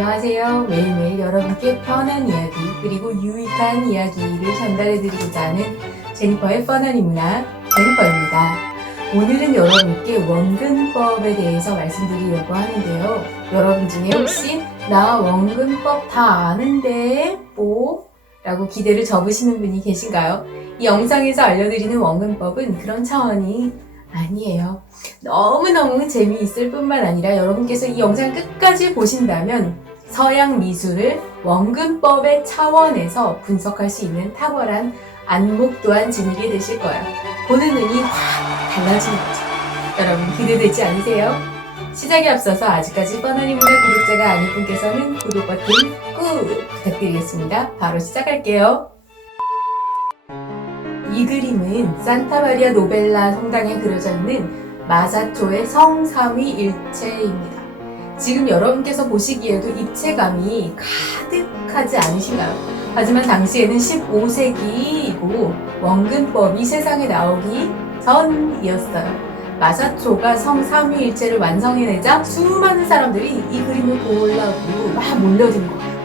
안녕하세요. 매일매일 여러분께 편한 이야기 그리고 유익한 이야기를 전달해드리고자 하는 제니퍼의 뻔한 인문학 제니퍼입니다. 오늘은 여러분께 원근법에 대해서 말씀드리려고 하는데요. 여러분 중에 혹시 나 원근법 다 아는데 뭐? 라고 기대를 접으시는 분이 계신가요? 이 영상에서 알려드리는 원근법은 그런 차원이 아니에요. 너무너무 재미있을 뿐만 아니라 여러분께서 이 영상 끝까지 보신다면 서양 미술을 원근법의 차원에서 분석할 수 있는 탁월한 안목 또한 지니게 되실 거예요. 보는 눈이 확 달라지는 거죠. 여러분 기대되지 않으세요? 시작에 앞서서 아직까지 뻔한 인문학 구독자가 아닌 분께서는 구독 버튼 꾹 부탁드리겠습니다. 바로 시작할게요. 이 그림은 산타마리아 노벨라 성당에 그려져 있는 마사초의 성삼위 일체입니다. 지금 여러분께서 보시기에도 입체감이 가득하지 않으신가요? 하지만 당시에는 15세기이고 원근법이 세상에 나오기 전이었어요. 마사초가 성삼위 일체를 완성해내자 수많은 사람들이 이 그림을 보려고 막 몰려든 거예요.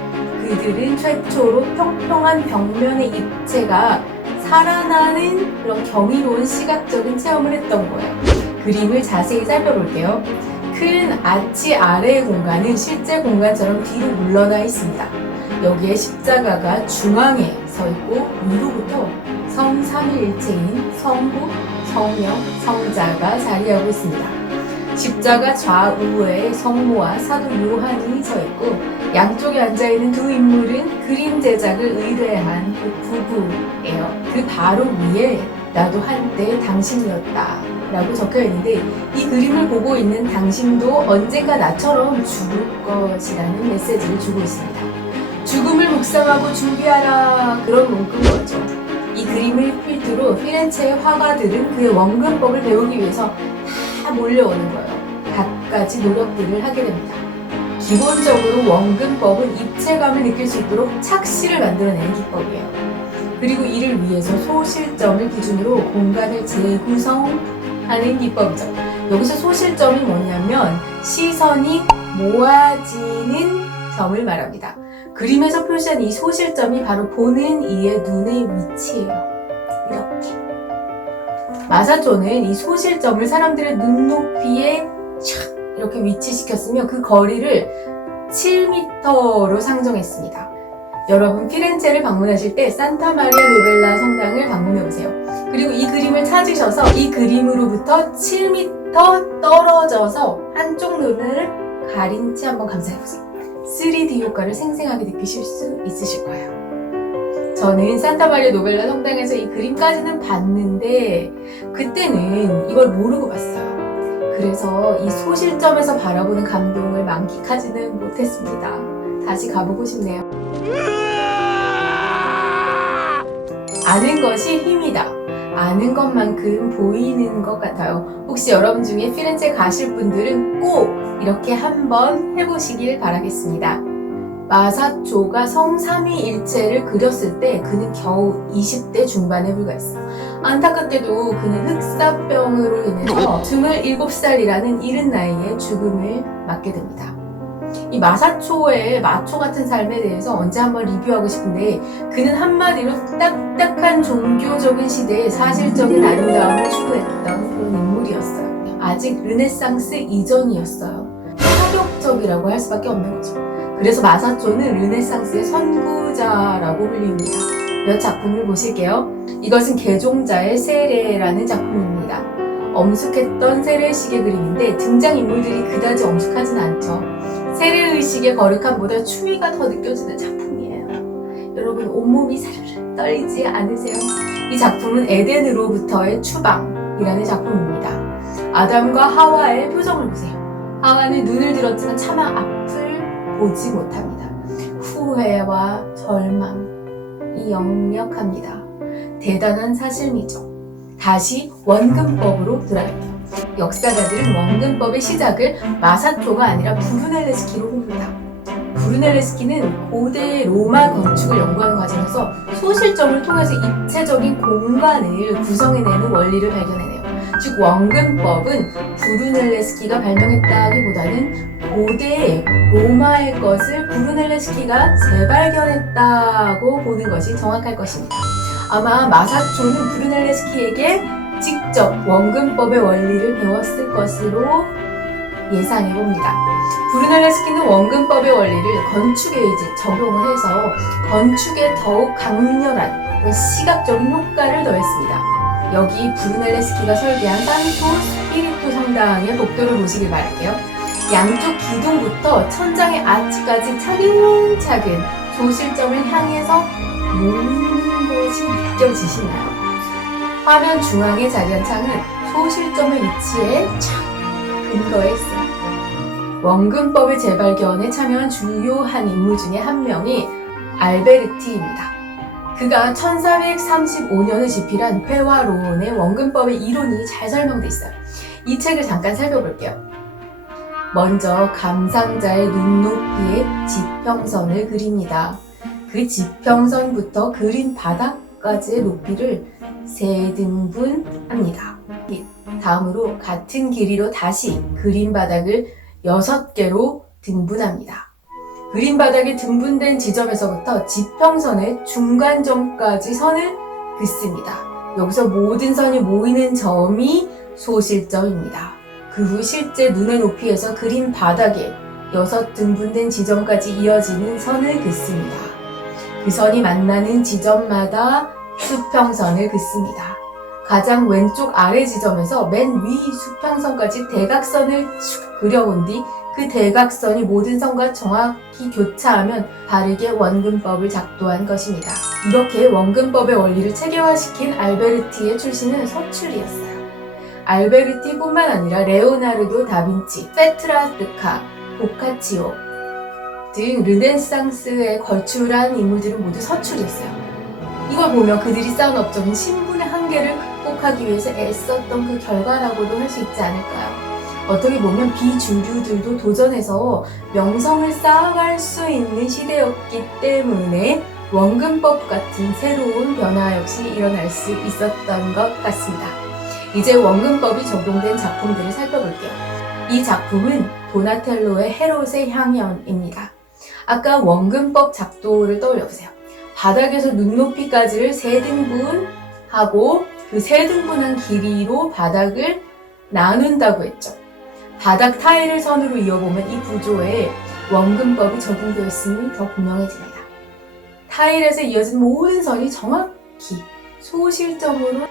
그들은 최초로 평평한 벽면의 입체가 살아나는 그런 경이로운 시각적인 체험을 했던 거예요. 그림을 자세히 살펴볼게요. 큰 아치 아래의 공간은 실제 공간처럼 뒤로 물러나 있습니다. 여기에 십자가가 중앙에 서 있고 위로부터 성삼위일체인 성부, 성령, 성자가 자리하고 있습니다. 십자가 좌우에 성모와 사도 요한이 서 있고 양쪽에 앉아있는 두 인물은 그림 제작을 의뢰한 그 부부예요. 그 바로 위에 나도 한때 당신이었다 라고 적혀있는데 이 그림을 보고 있는 당신도 언젠가 나처럼 죽을 것이라는 메시지를 주고 있습니다. 죽음을 묵상하고 준비하라 그런 문구인 거죠. 이 그림을 필두로 피렌체의 화가들은 그의 원근법을 배우기 위해서 다 몰려오는 거예요. 갖가지 노력들을 하게 됩니다. 기본적으로 원근법은 입체감을 느낄 수 있도록 착시를 만들어내는 기법이에요. 그리고 이를 위해서 소실점을 기준으로 공간을 재구성하는 기법이죠. 여기서 소실점이 뭐냐면 시선이 모아지는 점을 말합니다. 그림에서 표시한 이 소실점이 바로 보는 이의 눈의 위치예요. 이렇게. 마사초는 이 소실점을 사람들의 눈높이에 촥 이렇게 위치시켰으며 그 거리를 7m로 상정했습니다. 여러분 피렌체를 방문하실 때 산타마리아 노벨라 성당을 방문해보세요. 그리고 이 그림을 찾으셔서 이 그림으로부터 7m 떨어져서 한쪽 눈을 가린 채 한번 감상해보세요. 3D 효과를 생생하게 느끼실 수 있으실 거예요. 저는 산타마리아 노벨라 성당에서 이 그림까지는 봤는데 그때는 이걸 모르고 봤어요. 그래서 이 소실점에서 바라보는 감동을 만끽하지는 못했습니다. 다시 가보고 싶네요. 아는 것이 힘이다. 아는 것만큼 보이는 것 같아요. 혹시 여러분 중에 피렌체 가실 분들은 꼭 이렇게 한번 해보시길 바라겠습니다. 마사초가 성삼위일체를 그렸을 때 그는 겨우 20대 중반에 불과했어요. 안타깝게도 그는 흑사병으로 인해서 27살이라는 이른 나이에 죽음을 맞게 됩니다. 이 마사초의 마초 같은 삶에 대해서 언제 한번 리뷰하고 싶은데 그는 한마디로 딱딱한 종교적인 시대에 사실적인 아름다움을 추구했던 그런 인물이었어요. 아직 르네상스 이전이었어요. 파격적이라고 할 수밖에 없는 거죠. 그래서 마사초는 르네상스의 선구자라고 불립니다. 몇 작품을 보실게요. 이것은 개종자의 세례라는 작품입니다. 엄숙했던 세례의식의 그림인데 등장인물들이 그다지 엄숙하진 않죠. 세례의식의 거룩함보다 추위가 더 느껴지는 작품이에요. 여러분 온몸이 사르르 떨리지 않으세요? 이 작품은 에덴으로부터의 추방이라는 작품입니다. 아담과 하와의 표정을 보세요. 하와는 눈을 들었지만 차마 앞을 보지 못합니다. 후회와 절망이 역력합니다. 대단한 사실이죠. 다시 원근법으로 돌아갈게요. 역사가들은 원근법의 시작을 마사초가 아니라 브루넬레스키로 봅니다. 브루넬레스키는 고대 로마 건축을 연구하는 과정에서 소실점을 통해서 입체적인 공간을 구성해내는 원리를 발견해내요. 즉 원근법은 브루넬레스키가 발명했다기보다는 고대 로마의 것을 브루넬레스키가 재발견했다고 보는 것이 정확할 것입니다. 아마 마사초는 브루넬레스키에게 직접 원근법의 원리를 배웠을 것으로 예상해 봅니다. 브루넬레스키는 원근법의 원리를 건축에 이제 적용을 해서 건축에 더욱 강렬한 시각적인 효과를 더했습니다. 여기 브루넬레스키가 설계한 산토 스피리토 성당의 복도를 보시길 바랄게요. 양쪽 기둥부터 천장의 아치까지 차근차근 소실점을 향해서 모이는 것이 느껴지시나요? 화면 중앙에 자리한 창은 소실점의 위치에 착 근거해 있습니다. 원근법의 재발견에 참여한 주요한 인물 중에 한 명이 알베르티입니다. 그가 1435년에 집필한 회화론의 원근법의 이론이 잘 설명돼 있어요. 이 책을 잠깐 살펴볼게요. 먼저 감상자의 눈높이의 지평선을 그립니다. 그 지평선부터 그림 바닥까지의 높이를 세등분합니다. 다음으로 같은 길이로 다시 그림 바닥을 6개로 등분합니다. 그림 바닥이 등분된 지점에서부터 지평선의 중간점까지 선을 긋습니다. 여기서 모든 선이 모이는 점이 소실점입니다. 그 후 실제 눈의 높이에서 그림 바닥에 6등분된 지점까지 이어지는 선을 긋습니다. 그 선이 만나는 지점마다 수평선을 긋습니다. 가장 왼쪽 아래 지점에서 맨 위 수평선까지 대각선을 쭉 그려온 뒤 그 대각선이 모든 선과 정확히 교차하면 바르게 원근법을 작도한 것입니다. 이렇게 원근법의 원리를 체계화시킨 알베르티의 출신은 서출이었어요. 알베르티뿐만 아니라 레오나르도 다빈치, 페트라르카, 보카치오 등 르네상스에 걸출한 인물들은 모두 서출이었어요. 이걸 보면 그들이 쌓은 업적은 신분의 한계를 극복하기 위해서 애썼던 그 결과라고도 할 수 있지 않을까요? 어떻게 보면 비주류들도 도전해서 명성을 쌓아갈 수 있는 시대였기 때문에 원근법 같은 새로운 변화 역시 일어날 수 있었던 것 같습니다. 이제 원근법이 적용된 작품들을 살펴볼게요. 이 작품은 도나텔로의 헤롯의 향연입니다. 아까 원근법 작도를 떠올려보세요. 바닥에서 눈높이까지를 3등분하고 그 3등분한 길이로 바닥을 나눈다고 했죠. 바닥 타일을 선으로 이어보면 이 구조에 원근법이 적용되어 있음이 더 분명해집니다. 타일에서 이어진 모든 선이 정확히 소실점으로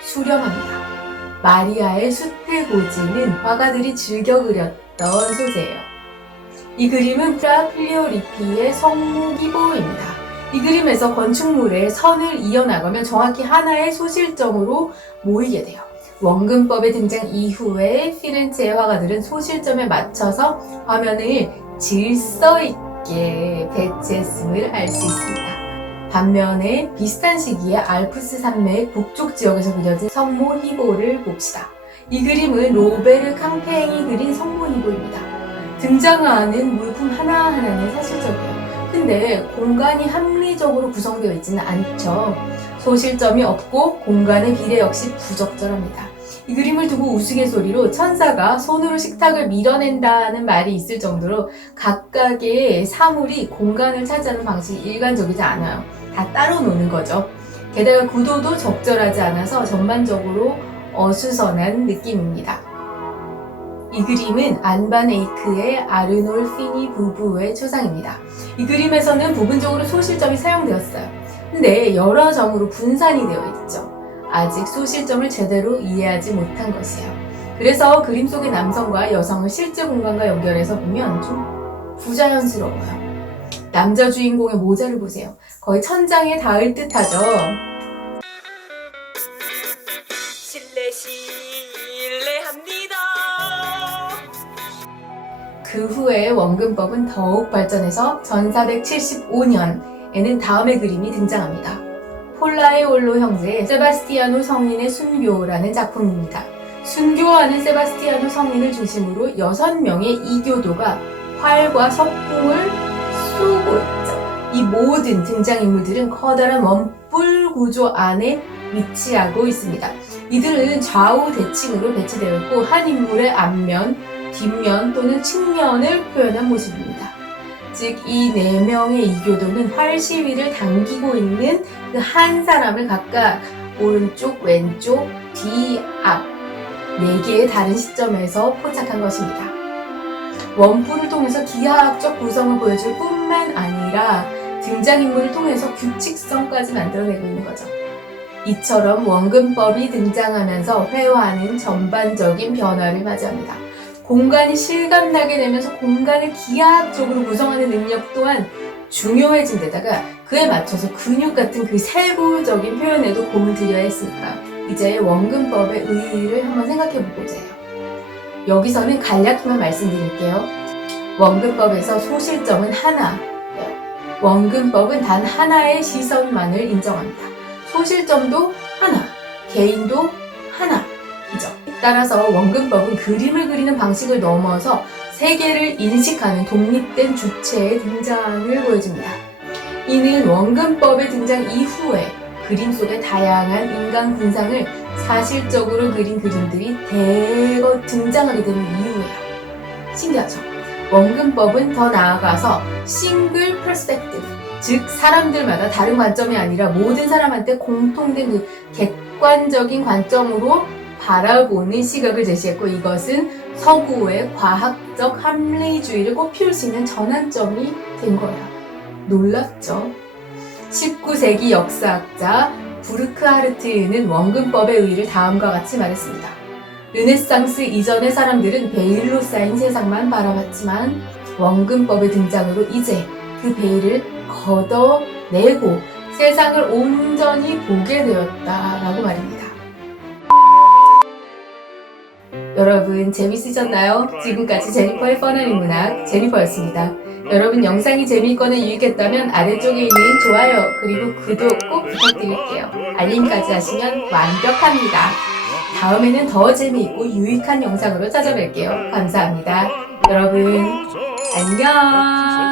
수렴합니다. 마리아의 수태고지는 화가들이 즐겨 그렸던 소재예요. 이 그림은 프라 필리오리피의 성모 기보입니다. 이 그림에서 건축물에 선을 이어나가면 정확히 하나의 소실점으로 모이게 돼요. 원근법의 등장 이후에 피렌체의 화가들은 소실점에 맞춰서 화면을 질서 있게 배치했음을 알 수 있습니다. 반면에 비슷한 시기에 알프스 산맥 북쪽 지역에서 그려진 성모 히보를 봅시다. 이 그림은 로베르 캉페잉이 그린 성모 히보입니다. 등장하는 물품 하나하나는 사실적이에요. 근데 공간이 합리적으로 구성되어 있지는 않죠. 소실점이 없고 공간의 비례 역시 부적절합니다. 이 그림을 두고 우스갯소리로 천사가 손으로 식탁을 밀어낸다는 말이 있을 정도로 각각의 사물이 공간을 차지하는 방식이 일관적이지 않아요. 다 따로 노는 거죠. 게다가 구도도 적절하지 않아서 전반적으로 어수선한 느낌입니다. 이 그림은 안반 에이크의 아르놀피니 부부의 초상입니다. 이 그림에서는 부분적으로 소실점이 사용되었어요. 근데 여러 점으로 분산이 되어 있죠. 아직 소실점을 제대로 이해하지 못한 것이에요. 그래서 그림 속의 남성과 여성을 실제 공간과 연결해서 보면 좀 부자연스러워요. 남자 주인공의 모자를 보세요. 거의 천장에 닿을 듯하죠. 실례합니다. 그 후에 원근법은 더욱 발전해서 1475년에는 다음의 그림이 등장합니다. 폴라의 홀로 형제의 세바스티아노 성인의 순교라는 작품입니다. 순교하는 세바스티아노 성인을 중심으로 6명의 이교도가 활과 석궁을 쏘고 있죠. 이 모든 등장인물들은 커다란 원뿔 구조 안에 위치하고 있습니다. 이들은 좌우 대칭으로 배치되어 있고 한 인물의 앞면, 뒷면 또는 측면을 표현한 모습입니다. 즉, 이 4명의 이교도는 활시위를 당기고 있는 그 한 사람을 각각 오른쪽, 왼쪽, 뒤, 앞 4개의 다른 시점에서 포착한 것입니다. 원뿔을 통해서 기하학적 구성을 보여줄 뿐만 아니라 등장인물을 통해서 규칙성까지 만들어내고 있는 거죠. 이처럼 원근법이 등장하면서 회화는 전반적인 변화를 맞이합니다. 공간이 실감나게 되면서 공간을 기하학적으로 구성하는 능력 또한 중요해진 데다가 그에 맞춰서 근육 같은 그 세부적인 표현에도 공을 들여야 했으니까 이제 원근법의 의의를 한번 생각해보고자 해요. 여기서는 간략히만 말씀드릴게요. 원근법에서 소실점은 하나예요. 원근법은 단 하나의 시선만을 인정합니다. 소실점도 하나, 개인도 하나이죠. 따라서 원근법은 그림을 그리는 방식을 넘어서 세계를 인식하는 독립된 주체의 등장을 보여줍니다. 이는 원근법의 등장 이후에 그림 속의 다양한 인간 군상을 사실적으로 그린 그림들이 대거 등장하게 되는 이유예요. 신기하죠? 원근법은 더 나아가서 싱글 퍼스펙티브, 즉 사람들마다 다른 관점이 아니라 모든 사람한테 공통된 그 객관적인 관점으로 바라보는 시각을 제시했고, 이것은 서구의 과학적 합리주의를 꽃피울 수 있는 전환점이 된 거야. 놀랍죠? 19세기 역사학자 부르크하르트는 원근법의 의의를 다음과 같이 말했습니다. 르네상스 이전의 사람들은 베일로 쌓인 세상만 바라봤지만 원근법의 등장으로 이제 그 베일을 걷어내고 세상을 온전히 보게 되었다라고 말입니다. 여러분 재밌으셨나요? 지금까지 제니퍼의 뻔한 문학 제니퍼였습니다. 여러분 영상이 재미있거나 유익했다면 아래쪽에 있는 좋아요 그리고 구독 꼭 부탁드릴게요. 알림까지 하시면 완벽합니다. 다음에는 더 재미있고 유익한 영상으로 찾아뵐게요. 감사합니다. 여러분 안녕.